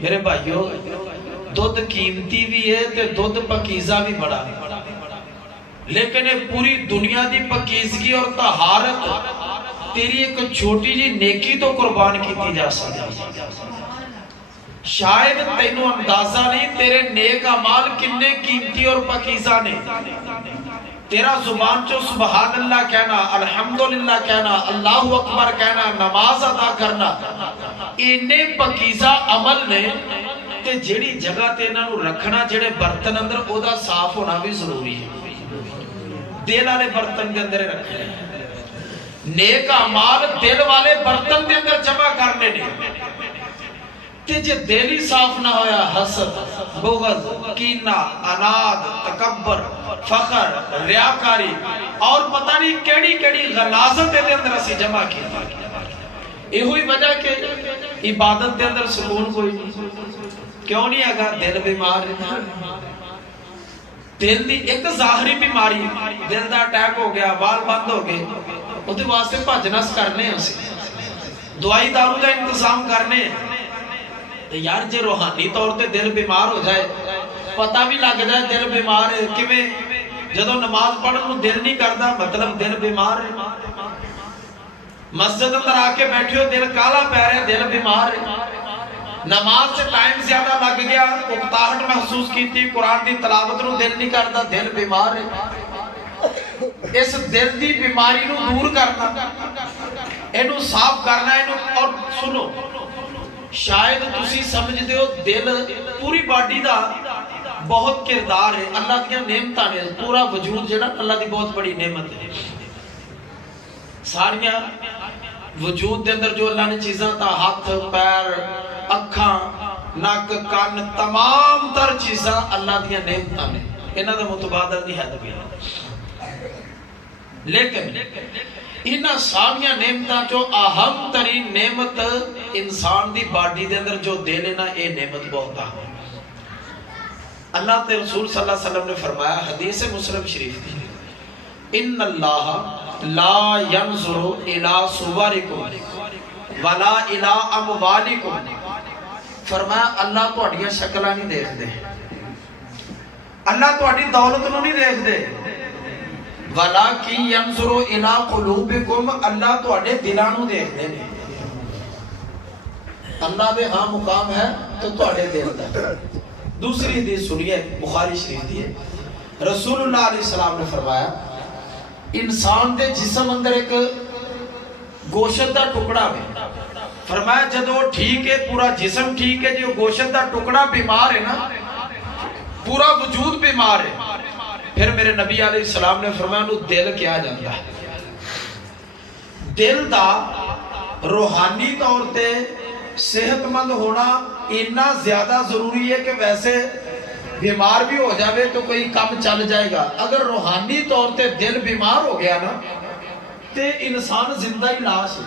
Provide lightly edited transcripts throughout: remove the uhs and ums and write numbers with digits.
میرے بھائیو دودھ قیمتی بھی ہے تے دودھ پکیزہ بھی بڑا ہے، لیکن پوری دنیا دی پکیزگی اور طہارت تیری ایک چھوٹی جی نیکی تو قربان کیتی جا سکتی۔ شاید تینوں اندازہ نہیں تیرے نیک اعمال کتنے قیمتی اور پکیزہ نے۔ تیرا زبان چو سبحان اللہ کہنا، الحمدللہ کہنا، اللہ اکبر کہنا، نماز ادا کرنا، انہیں پکیزہ عمل نے تے جڑی جگہ تے انہاں نو رکھنا، جڑے برتن اندر او دا صاف ہونا بھی ضروری ہے۔ دل والے برتن کے اندر رکھنے، نیک اعمال دل والے برتن کے اندر جمع کرنے نے۔ تے جے دل ہی صاف نہ ہویا، حسد، بغض، کینہ، اناد، تکبر، فخر، ریاکاری اور پتہ نہیں کیڑی کیڑی غلاظت دے اندر اسی جمع کی، یہ ہوئی وجہ کہ عبادت دے اندر سکون کوئی نہیں۔ کیوں نہیں آگا؟ دل بیمار ہے۔ دل دی ایک ظاہری بیماری، دل دا اٹیک ہو گیا، وال بند ہو گئے، وہ دے واسطے بھجنس کرنے ہیں، اسے دوائی دارو کا انتظام کرنے ہیں۔ یار جے روحانی طور تے دل بیمار ہو جائے، پتہ بھی لگ جائے دل بیمار ہے، کیویں جدو نماز پڑھن نو دل نہیں کردا، مطلب دل بیمار ہے۔ مسجد اندر آ کے بیٹھے ہو، دل کالا پہ رہا ہے، دل بیمار ہے۔ نماز سے ٹائم زیادہ لگ گیا، اکتاہٹ محسوس کی تھی، قرآن دی تلاوت نو دل نہیں کردا، دل بیمار ہے۔ اس دل دی بیماری نو دور کرنا، اینو صاف کرنا، اینو اور سنو، شاید تسی سمجھ دے ہو دل پوری باڈی دا بہت کردار ہے، اللہ دیا نعمتاں نے، پورا وجود جڑا اللہ دی بہت بڑی نعمت ہے۔ ساریاں وجود دے اندر جو اللہ نے چیزاں تا، ہاتھ، پیر، اکھاں، ناک، کان، تمام تر چیزاں اللہ دیا نعمتاں نے، انہاں دا متبادل نہیں ہے دبیا۔ لیکن انہاں ساریاں نعمتاں جو اہم ترین نعمت انسان دی باڈی دے اندر جو دل ہے نا، اے نعمت بہت ہے۔ اللہ تے رسول صلی اللہ علیہ وسلم نے فرمایا، حدیث مسلم شریف تھی، ان اللہ لا ينظر الى صورکم ولا الى اموالکم، فرمایا اللہ تہاڈیاں شکلاں نہیں دیکھ دے، اللہ تہاڈی دولت نو نہیں دیکھ دے، وَلَكِنْ يَنْظُرُ إِلَىٰ قُلُوبِكُمْ، اللہ تہاڈے دلاں نو دیکھ دے نے۔ اللہ دے ہاں مقام ہے تو تہاڈے دل دا۔ دوسری حدیث سنیے، بخاری شریف دی ہے، رسول اللہ علیہ السلام نے فرمایا، انسان دے جسم اندر ایک گوشت دا ٹکڑا ہے، فرمایا جدو ٹھیک ہے، پورا جسم ٹھیک ہے، جو گوشت دا ٹکڑا بیمار ہے نا، پورا وجود بیمار ہے، پھر میرے نبی علیہ السلام نے فرمایا انہوں دل کیا جاتا ہے۔ دل دا روحانی طور تے صحت مند ہونا اتنا زیادہ ضروری ہے کہ ویسے بیمار بھی ہو جاوے تو کوئی کم چل جائے گا، اگر روحانی طور تے دل بیمار ہو گیا نا تے انسان زندہ ہی لاش ہے،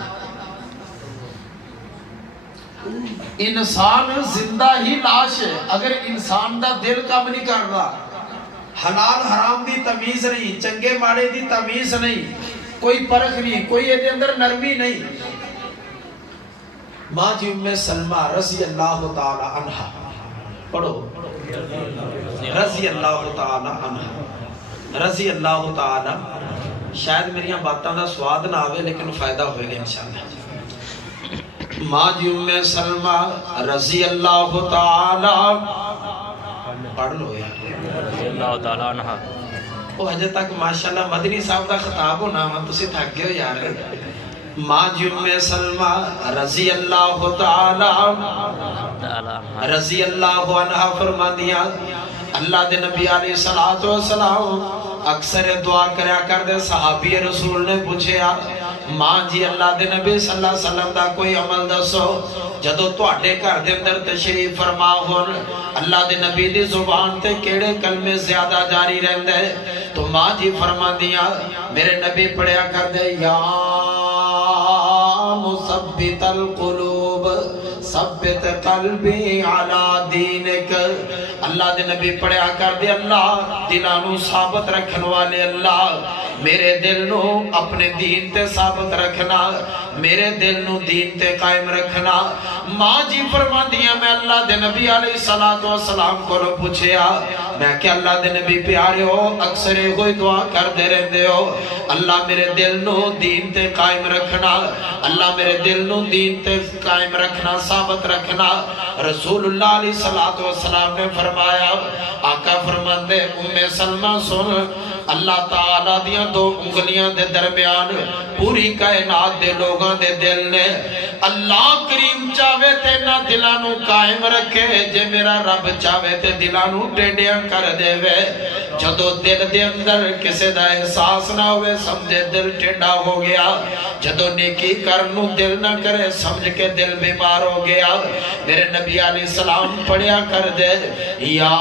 انسان زندہ ہی لاش ہے۔ اگر انسان دا دل کم نہیں کر رہا، حلال حرام دی تمیز نہیں، چنگے ماڑے دی تمیز نہیں، کوئی پرخ نہیں، کوئی ایدے اندر نرمی نہیں۔ ماں جی ام سلمہ رضی اللہ تعالی عنہ، پڑھو رضی اللہ تعالی عنہ، رضی اللہ تعالی، شاید میری باتاں دا سواد نہ آوے لیکن فائدہ ہوئے گا انشاءاللہ۔ ماں جی ام سلمہ رضی اللہ تعالی، پڑھ لو یار رضی اللہ تعالی عنہ، وہ حجہ تک ماشاءاللہ مدنی صاحب دا خطاب ہونا ہاں، تسی تھک گئے ہو یار۔ ماں جی ام سلمہ رضی اللہ تعالی رضی اللہ عنہ فرما دیا، اللہ دے نبی علیہ السلام اکثر دعا کریا کر دے۔ صحابی رسول نے پوچھیا، ماں جی اللہ دے نبی صلی اللہ علیہ وسلم دا کوئی عمل دسو جدو تواڈے گھر دے اندر تشریف فرما ہون، اللہ دے نبی دی زبان تے کیڑے کلمے زیادہ جاری رہندے؟ تو ماں جی فرما دیا، میرے نبی پڑھیا کر دے، یا مثبت القلوب ثبت قلبی علی دینک. اللہ دے نبی پڑھیا کر دے اللہ دلانو ثابت رکھن والے اللہ میرے دل نو اپنے دین تے ثابت رکھنا میرے دل نو دین تے قائم رکھنا. ماں جی فرما دیا میں اللہ دے نبی علیہ السلام کو رو پوچھیا میں کہ اللہ دے نبی پیارے ہو اکثر کوئی دعا کر دے رہے ہو اللہ میرے دل نو دین تے قائم رکھنا اللہ میرے دل نو دین تے قائم رکھنا ثابت رکھنا. رسول اللہ علیہ السلام نے فرمایا آقا فرماندے ام سلمہ سن اللہ تعالیٰ دیاں دو انگلیاں دے درمیان پوری کائنات دے لوگاں دے دل نے اللہ کریم چاہوے تے نہ دلانو قائم رکھے جے میرا رب چاہوے تے دلانو ٹیڈیاں کر دے وے. جدو دل دے اندر کسے دا احساس نہ ہوئے سمجھے دل ٹیڈا ہو گیا جدو نیکی کرنو دل نہ کرے سمجھ کے دل بیمار ہو گیا. میرے نبی علیہ السلام پڑھیا کر دے یا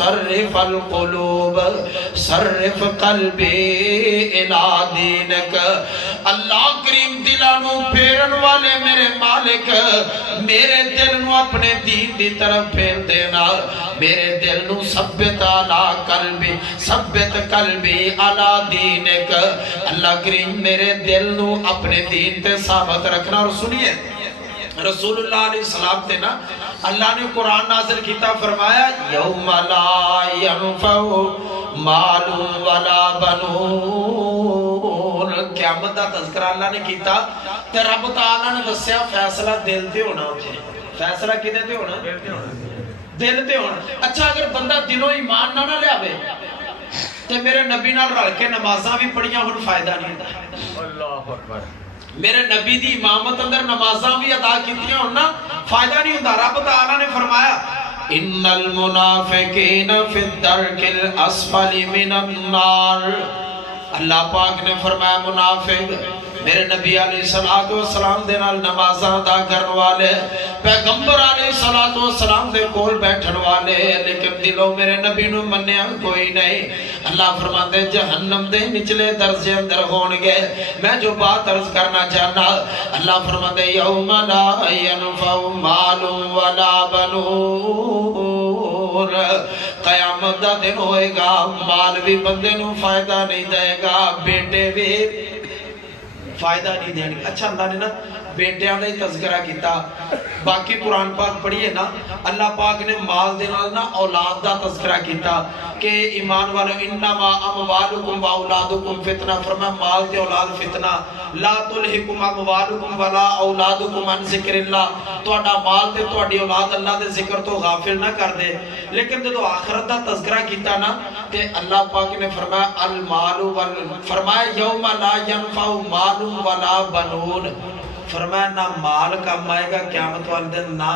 صرف القلوب صرف قلبی الى دینک. اللہ کریم دلانو پھیرن والے میرے مالک میرے دل نو اپنے دین دی طرف پھیر دینا میرے دل نو ثبت علی قلبی ثبت قلبی علی دینک. اللہ کریم میرے دل نو اپنے دین تے ثابت رکھنا. اور سنیے رسول اللہ علیہ السلام تے نا اللہ نے قرآن نازل کیتا فرمایا یوم لا ینفع مال ولا بنون. قیامت دا تذکرہ اللہ نے کیتا تے رب تعالیٰ نے دسیا فیصلہ دل تے ہونا ہوتے فیصلہ کدے تے ہونا دل تے ہونا. اچھا اگر بندہ دلوں ایمان نہ لے آوے تے میرے نبی نال رل کے نمازاں بھی پڑھیاں ہن فائدہ نہیں ہوندا. اللہ اکبر میرے نبی دی امامت اندر نمازاں بھی ادا کیتیاں ہونا فائدہ نہیں ہوندا. رب تعالیٰ نے فرمایا ان المنافقین فی الدرک الاسفل من النار. اللہ پاک نے فرمایا منافق میرے نبی علیہ السلام دے نال نمازاں ادا کرن والے پیغمبر علیہ السلام دے کول بیٹھن والے لیکن دلوں میرے نبی نو منیا کوئی نہیں. اللہ فرماندے جہنم دے نچلے درجے اندر ہون گے. میں جو بات عرض کرنا چاہنا اللہ فرماندے یوم لا ینفع مال ولا بنون. قیامت دا دن ہوئے گا مال بھی بندے نو فائدہ نہیں دے گا بیٹے بھی فائدہ نہیں دیں گے. اچھا اللہ نے نا بیٹیاں نے تذکرہ کیتا باقی قرآن پاک پڑھیے نا اللہ پاک نے مال دینا نا اولاد دا تذکرہ کیتا کہ ایمان والو انما اموالکم و اولادکم فتنہ فرمایا مال تے اولاد فتنہ لا تلہکم اموالکم ولا اولادکم عن ذکر اللہ. توڑا مال تے توڑی اولاد اللہ دے ذکر تو غافل نہ کر دے. لیکن جدو آخرت دا تذکرہ کیتا نا تے اللہ پاک نے فرمایا المال فرمایا یوم لا ینفع مال ولا بنون. فرمایا نہ مال کام آئے گا قیامت والے دن نہ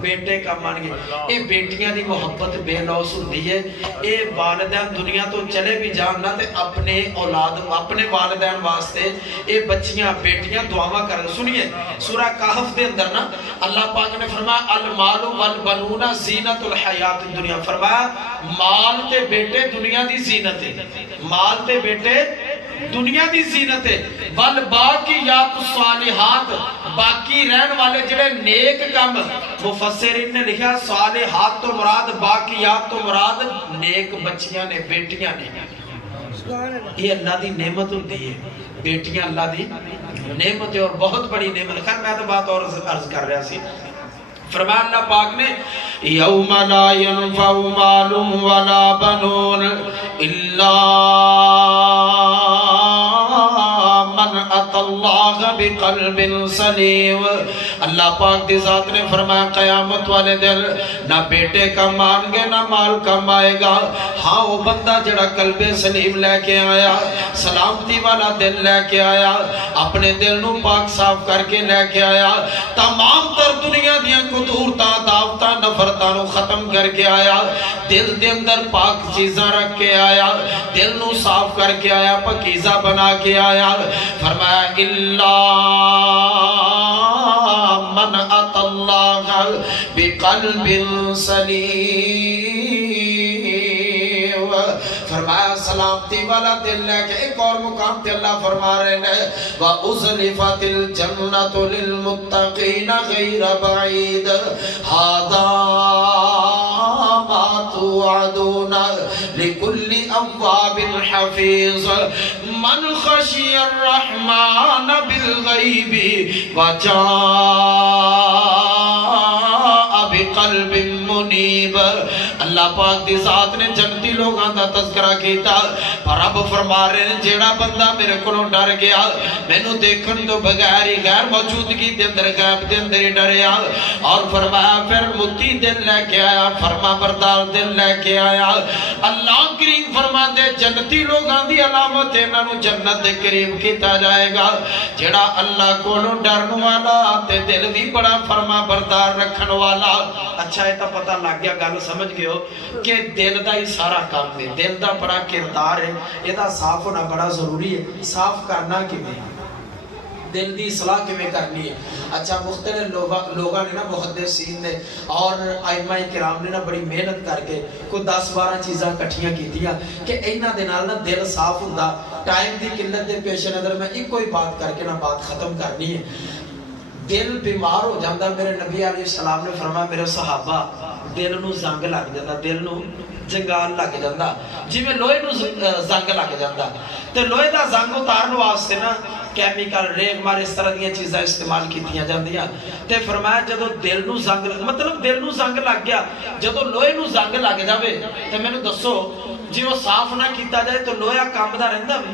بیٹے کام آن گے. اے بیٹیاں دی محبت بے لوس ہوتی ہے. اے والدین دنیا تو چلے بھی جاننا تے اپنے اولاد اپنے والدین واسطے اے بچیاں بیٹیاں دعاواں کر. سنیے سورہ کہف دے اندر نا اللہ پاک نے فرمایا المال والبنون زینت الحیات الدنیا. فرمایا مال تے بیٹے دنیا دی زینت ہے مال تے بیٹے دنیا دی زینت ہے. والباقیات الصالحات باقی رہن والے جڑے نیک کام مفسرین نے لکھا صالحات تو مراد باقیات تو مراد نیک بچیاں نے بیٹیاں نے. یہ اللہ دی نعمت ہوتی ہے بیٹیاں اللہ دی نعمت ہے اور بہت بڑی نعمت. خیر میں تو بات اور عرض کر رہا سی. فرمایا اللہ پاک نے یوم لا ینفع مال ولا بنون الا من اتى اللہ بقلب سلیم. اللہ پاک دی ذات نے فرمایا قیامت والے دن نہ بیٹے کا مان گے نہ مال کا آئے گا. ہاں وہ بندہ جڑا قلب سلیم لے کے آیا سلامتی والا دل لے کے آیا اپنے دل نو پاک صاف کر کے لے کے آیا تمام تر دنیا دیاں قدورتاں دعوتاں نفرتاں نو ختم کر کے آیا دل دے اندر پاک چیزاں رکھ کے آیا دل نو صاف کر کے آیا پاکیزہ بنا کے آیا. فرمایا اللہ من ات اللہ بقلب سلیم. فرمایا سلامتی والا دل لے کے ایک اور مقام تے اللہ فرما رہے ہیں وَأُزْلِفَتِ الْجَنَّةُ لِلْمُتَّقِينَ غَيْرَ بَعِيدٍ هَذَا مَا تُوعَدُونَ لِكُلِّ أَوَّابٍ حَفِيظٍ مَنْ خَشِيَ الرَّحْمَنَ بِالْغَيْبِ وَجَاءَ بِقَلْبٍ منیب۔ اللہ پاک دی ذات نے جنتی لوگاں دا تذکرہ کیتا، رب فرما رہے ہیں جیڑا بندہ میرے کولوں ڈر گیا، مینوں دیکھن تو بغیر ہی غیر موجودگی دے اندر غیب دے اندر ہی ڈریا، اور فرمایا پھر متی دل لے کے آیا، فرما بردار دل لے کے آیا۔ اللہ کریم فرماندے جنتی لوگاں دی علامت انہاں نوں جنت دے قریب کیتا جائے گا، جیڑا اللہ کولوں ڈرن والا تے دل بھی بڑا فرما بردار رکھن والا۔ اچھا ہے تا پتہ لگ گیا، گل سمجھ گئے ہو کہ دل دا ہی سارا کام ہے، دل دا بڑا کردار ہے، یہ دا صاف ہونا بڑا ضروری ہے۔ صاف کرنا کیویں، دل دی اصلاح کیویں کرنی ہے۔ اچھا مختلف لوگاں نے نا محدثین نے اور ائمہ کرام نے نا بڑی محنت کر کے کوئی 10-12 چیزاں کٹھیاں کیتیاں کہ انہاں دے نال نا دل صاف ہوندا۔ ٹائم دی قلت دے پیش نظر میں ایک کوئی بات کر کے نا بات ختم کرنی ہے۔ دل بیمار ہو جاندہ، میرے نبی علیہ السلام نے فرمایا میرے صحابہ دل نو زنگ لگ جاندہ، دل نو جنگال لگ جاندہ، جی میں لوہے نو زنگ لگ جاندہ، تے لوہے دا زنگ اتارن واسطے نا کیمیکل ریگ مار اس طرح دیاں چیزیں استعمال کیتیاں جاندیاں، تے فرمایا جدو دل نو زنگ مطلب دل نو زنگ لگ گیا، جدو لوہے نو زنگ لگ جاوے تے میں نو دسو جی وہ صاف نہ کیتا جائے تو لوہا کام دا رہندا بھی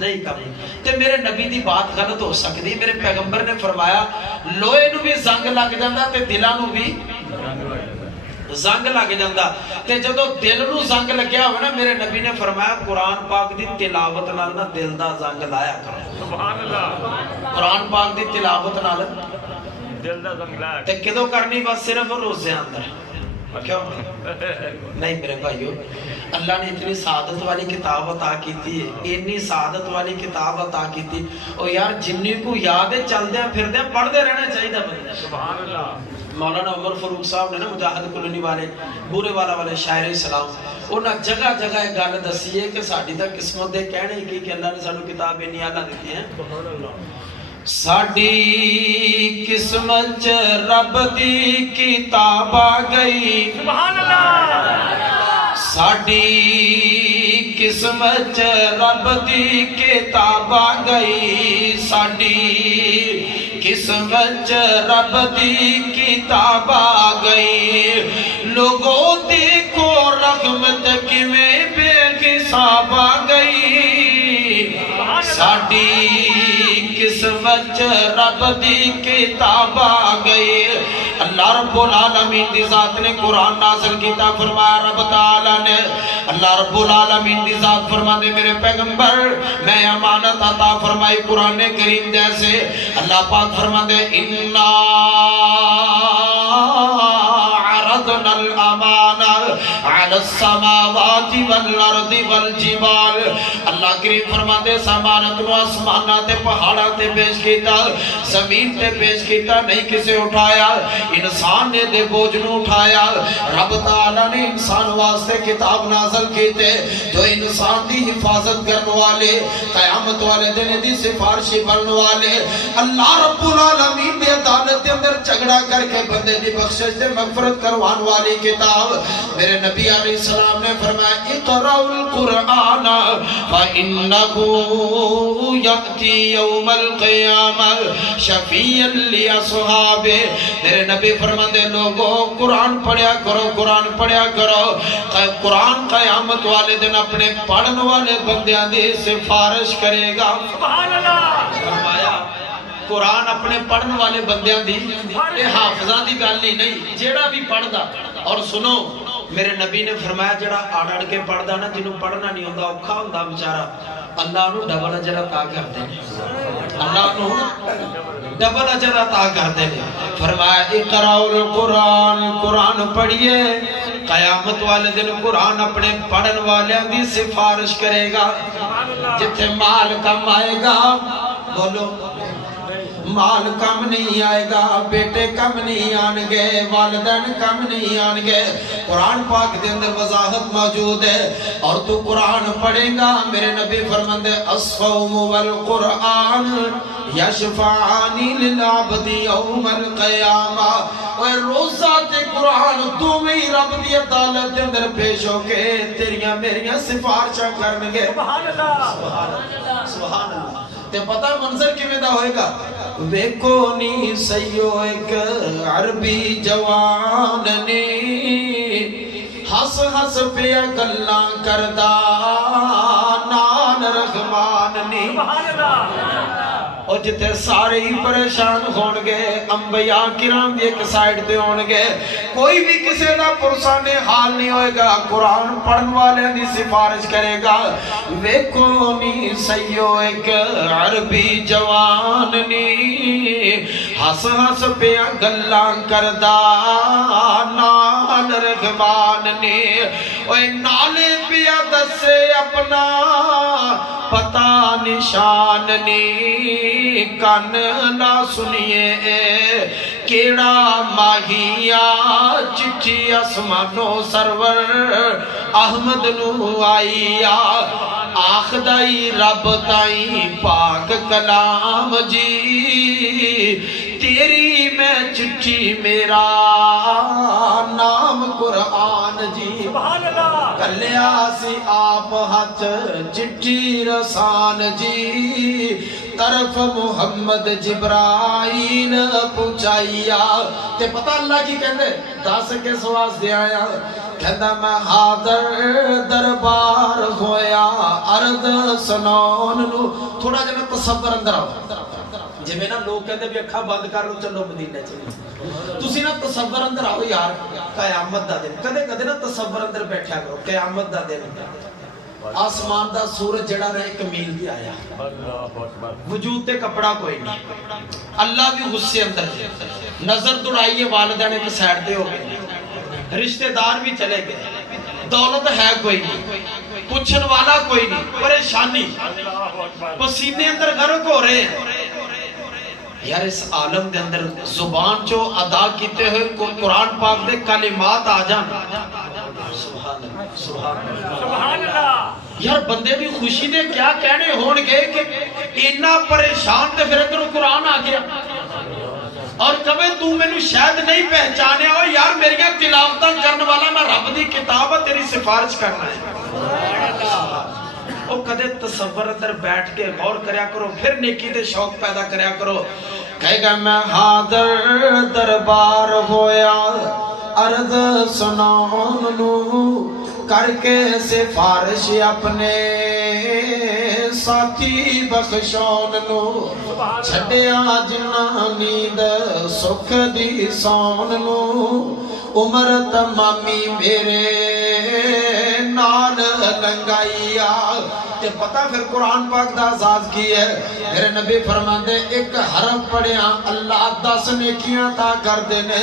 نہیں کم۔ تے میرے نبی دی بات غلط ہو سکتی، میرے پیغمبر نے فرمایا لوہے نو بھی زنگ لگ جاندہ تے دلاں نو بھی زنگ لگ جاندہ، تے جدو دل نو زنگ لگیا ہوئے نا میرے نبی نے فرمایا قرآن پاک دی تلاوت نال نا دل دا زنگ لایا کرو۔ سبحان اللہ۔ قرآن پاک دی تلاوت نال دل دا زنگ لایا، تے کدو کرنی بس صرف روزے اندر، کیوں نہیں میرے بھائیو؟ اللہ نے اتنی سعادت والی کتاب عطا کی تھی، اتنی سعادت والی کتاب عطا کی تھی، اور یار جنہی کو یادیں چل دیں پھر دیں پڑھ دے رہنا چاہیے بندہ۔ سبحان اللہ۔ مولانا عمر فاروق صاحب نے نا مجاہد کلونی والے بورے والا والے شاعر اسلام انہاں جگہ جگہ ایک گل دسی ہے کہ ساڈی تا قسمت دے کہنے کی کہ اللہ نے سانو کتاب اتنی اعلیٰ دیتی ہے۔ سبحان اللہ۔ ساڈی قسمت رب دی کتاب آ گئی، سبحان اللہ۔ ساڈی قسمت رب دی کتاب آ گئی، ساڈی قسمت رب دی کتاب آ گئی، لوگوں دیکھو رحمت کیویں بے حساب آ گئی، ساڈی قسمت رب دی کتاب آ گئی۔ اللہ رب العالمین دی ذات نے قرآن نازل کیتا، فرمایا رب تعالیٰ نے، اللہ رب العالمین دی ذات فرماتے میرے پیغمبر میں امانت عطا فرمائی قرآن کریم جیسے، اللہ پاک فرماتے اِنَّا عَرَضْنَا الْأَمَانَةَ عَلَى السَّمَاوَاتِ وَالْأَرْضِ وَالْجِبَالِ، اللہ کریم فرماتے سامانت نو آسمانہ تے پہاڑا تے پیش کیتا، زمین تے پیش کیتا، نہیں کسے اٹھایا، انسان نے دے بوجھ نو اٹھایا۔ رب تعالیٰ نے انسان واسطے کتاب نازل کیتے جو انسان دی حفاظت کرنے والے، قیامت والے دن دی سفارشی بننے والے، اللہ رب العالمین دی عدالت دے اندر جھگڑا کر کے بندے دی بخشش تے مغفرت کروان والی کتاب۔ میرے نبی علیہ السلام نے فرمایا اقرأوا القرآن فإنه يأتي يوم القيامة شفيعا لأصحابه، میرے نبی فرماندے لوگوں قرآن پڑھیا کرو، قرآن پڑھیا کرو، قرآن قیامت والے دن اپنے پڑھن والے بندیاں دی سفارش کرے گا۔ سبحان اللہ۔ فرمایا قرآن اپنے پڑھن والے بندیاں دی، یہ حافظاں دی گل نہیں، جیڑا بھی پڑھ دا۔ اور سنو میرے نبی نے فرمایا جڑا اڑ کے پڑھ دا نا، جنہوں پڑھنا نہیں ہوندہ اوکھا ہوندہ بچارا، اللہ انہوں ڈبل اجر عطا کر دیں، اللہ انہوں ڈبل اجر عطا کر دیں۔ فرمایا اقرأوا القرآن، قرآن پڑھئے، قیامت والے دن قرآن اپنے پڑھن والے دی سفارش کرے گا۔ جتھے مال کم آئے گا، بولو مال کم نہیں آئے گا، بیٹے کم نہیں آن گے، والدین کم نہیں آن گے۔ قرآن پاک دے اندر وضاحت موجود ہے۔ اور تو قرآن پڑھے گا، میرے نبی فرماندے الصوم والقرآن یشفعانی للعبد یوم القیامہ۔ اور روزہ تے قرآن دو میں رب دی عدالت دے اندر پیش ہو کے تیریاں میریاں سفارشاں کرنگے۔ سبحان اللہ، سبحان اللہ۔ تے پتہ منظر کی میں دا ہوئے گا، ویکو نی سیو ایک عربی جوان نے ہس ہس پیا گلاں کردا نال رحمان نے۔ اور جتے سارے ہی پریشان ہون گے، انبیاء کرام بھی ایک سائیڈ پہ ہون گے، کوئی بھی کسی دا پرسان حال نہیں ہوئے گا، قرآن پڑھن والے دی سفارش کرے گا۔ ویکھو نی سیو ایک عربی جوان نی ہس ہس پیا گلاں کردا نال رحمان نے۔ اوے نالے پیا دسے اپنا پتہ نشان نی، کن نہ سنیے کیڑا ماہیا چٹھی اسمانو سرور احمد نو آئیا، آخدائی رب تائیں پاک کلام جی، تیری میں چٹھی میرا نام قرآن جی۔ کلیا سی آپ ہاتھ چٹھی رسان جی، طرف محمد جبرائیل پہنچائیا۔ تے پتہ اللہ کی کہندے دس کے سواس دے آیا، کہندہ میں حاضر دربار ہویا عرض سنون نو۔ تھوڑا جنہ تصور اندر آؤ، جی میں نا لوگ کہندے بھی اکھا بند کر لو چلو مدینہ چلو، تسی نا تصور اندر آؤ یار، قیامت دا دن کدے کدے نا تصور اندر بیٹھا کرو، قیامت دا دن آسمان دا سورج جڑا رہے ایک میل بھی آیا، وجود تے کپڑا کوئی نہیں، اللہ بھی غصے اندر نظر دوڑائیے، والدین ایک سائڈ دے ہو گئے، رشتہ دار بھی چلے گئے، دولت ہے کوئی نہیں، پوچھن والا کوئی نہیں، پریشانی، پسینے اندر غرق ہو رہے ہیں۔ یار اس عالم دے اندر زبان جو ادا کیتے ہوئے قرآن پاک دے کلمات آ جان، سبحان اللہ، سبحان اللہ۔ یار بندے بھی خوشی دے کیا کہنے ہون گے کہ اتنا پریشان تے پھر ادھر قرآن آ گیا، اور کبھی تو میں نو شاید نہیں پہچانے ہو یار میری تلاوتاں کرنے والا میں رب دی کتاب تیری سفارش کرنا ہے۔ او کدے تصور اندر بیٹھ کے غور کریا کرو، پھر نیکی دے شوق پیدا کریا کرو۔ کہے گا میں حاضر دربار ہویا عرض سنون نو، کر کے سفارش اپنے ساتھی بخشون نو، چھڑیا جنہ نیند سکھ دی سون نو، عمر تمامی میرے نال لنگائیا۔ تے پتہ پھر قرآن پاک دا آزاد کی ہے، میرے نبی فرماندے ایک حرف پڑھیا اللہ 10 نیکیاں تا کر دینے،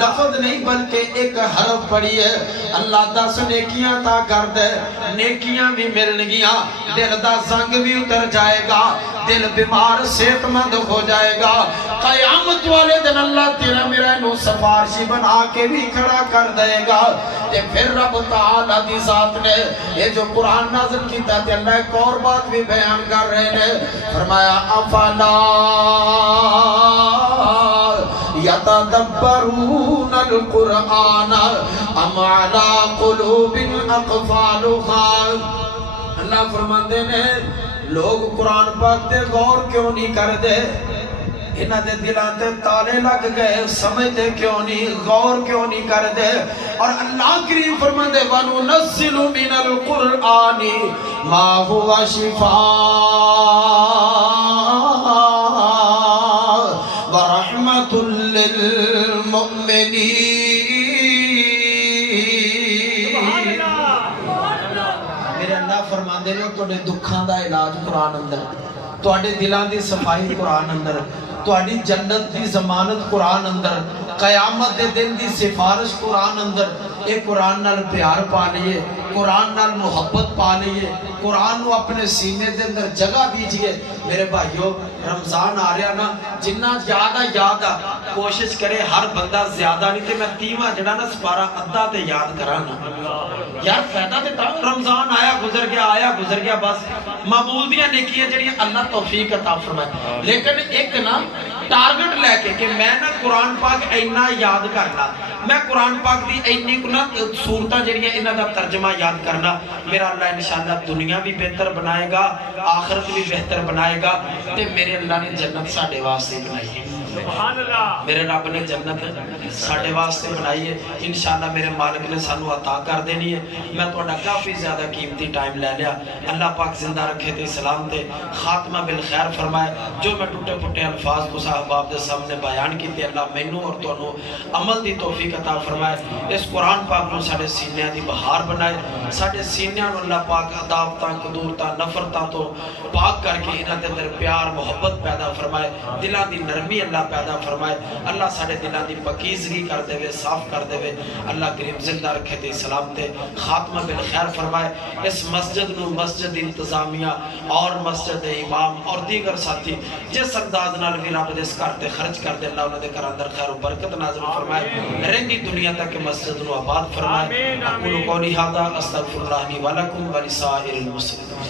لفظ نہیں بلکہ ایک حرف پڑھی ہے اللہ 10 نیکیاں تا کر دے، نیکیاں بھی ملن گیا، دل دا زنگ بھی اتر جائے گا، دل بیمار صحت مند ہو جائے گا، قیامت والے دن اللہ تیرا میرا نو سفارشی بنا کے بھی کھڑا کر دے گا۔ تے پھر رب تعالیٰ دی ذات نے یہ جو قرآن نازل کیتا تے اللہ ایک اور بات بھی بیان کر رہے ہیں، فرمایا افلا یتدبرون القرآن ام علی قلوب اقفالها۔ اللہ فرماندے نے لوگ قرآن پاک تے غور کیوں نہیں کر دے، انہاں دے دلاں تے تالے لگ گئے، سمجھتے کیوں نہیں، غور کیوں نہیں کر دے۔ اور اللہ کریم فرماندے وَنُنَزِّلُ مِنَ الْقُرْآنِ مَا هُوَ شِفَاءٌ وَرَحْمَةٌ لِّلْمُؤْمِنِينَ۔ میرے اللہ فرماندے نے تواڈے دکھاں دا علاج قرآن اندر، تواڈے دلاں دی صفائی قرآن اندر، تواڈی جنت دی ضمانت قرآن اندر، قیامت دے دن دی سفارش قرآن اندر۔ ایک قرآن نال پیار پا لیے، قرآن نال محبت پا لئیے، قرآن نو اپنے سینے دے اندر جگہ دیجئے۔ میرے بھائیو رمضان آ رہا نا، جنہ یاد آ کوشش کرے ہر بندہ زیادہ نہیں تے میں تیمہ جڑا نا سپارہ ادھا تے یاد کرانا یار فائدہ تے تا رمضان آیا گزر گیا بس معمول دیاں نیکیاں جڑیاں اللہ توفیق عطا فرمائے، لیکن ایک نا ٹارگٹ لے کے کہ میں نا قرآن پاک اینا یاد کرنا، میں قرآن پاک دی اینی نا صورتاں جڑیاں انہاں دا ترجمہ یاد کرنا، میرا اللہ انشاءاللہ دنیا بھی بہتر بنائے گا، آخرت بھی بہتر بنائے گا، تے میرے اللہ نے جنت ساڑھے واسطے بنائی ہے، میرے رب نے جنت ساڑھے واسطے بنائی ہے، انشاءاللہ میرے مالک نے سانو عطا کر دینی ہے۔ میں توڑا کافی زیادہ قیمتی ٹائم لے لیا، اللہ پاک زندہ رکھے تے سلام تے خاتمہ بالخیر فرمائے۔ جو میں ٹوٹے پھٹے الفاظ کو صحاباب دے سامنے بیان کی تے اللہ مینوں اور تونوں عمل دی توفیق عطا فرمائے، اس قرآن پاک نو ساڑھے سینیاں دی بہار بنائے، ساڑھے سینیاں نو اللہ پاک عداوتاں قدورتاں نفرتاں تو پاک کر کے انہاں دے اندر پیار محبت پیدا فرمائے، دلاں دی نرمی اللہ پیدا فرمائے، اللہ ساڑھے دلاں دی پاکیزگی کر دے وے، صاف کر دے وے، اللہ کریم زندہ رکھے تے سلام تے خاتمہ بالخیر فرمائے۔ اس مسجد نو مسجد انتظامیہ اور مسجد امام اور دیگر ساتھی جس انداز نال بھی رب دے اس گھر تے خرچ کر دے، اللہ انہاں دے گھر اندر خیر و برکت نازل فرمائے، رہندی دنیا تک مسجد نو آباد فرمائے۔ اقول قولی ھذا استغفر اللہ لی ولکم ولسائر المسلمین۔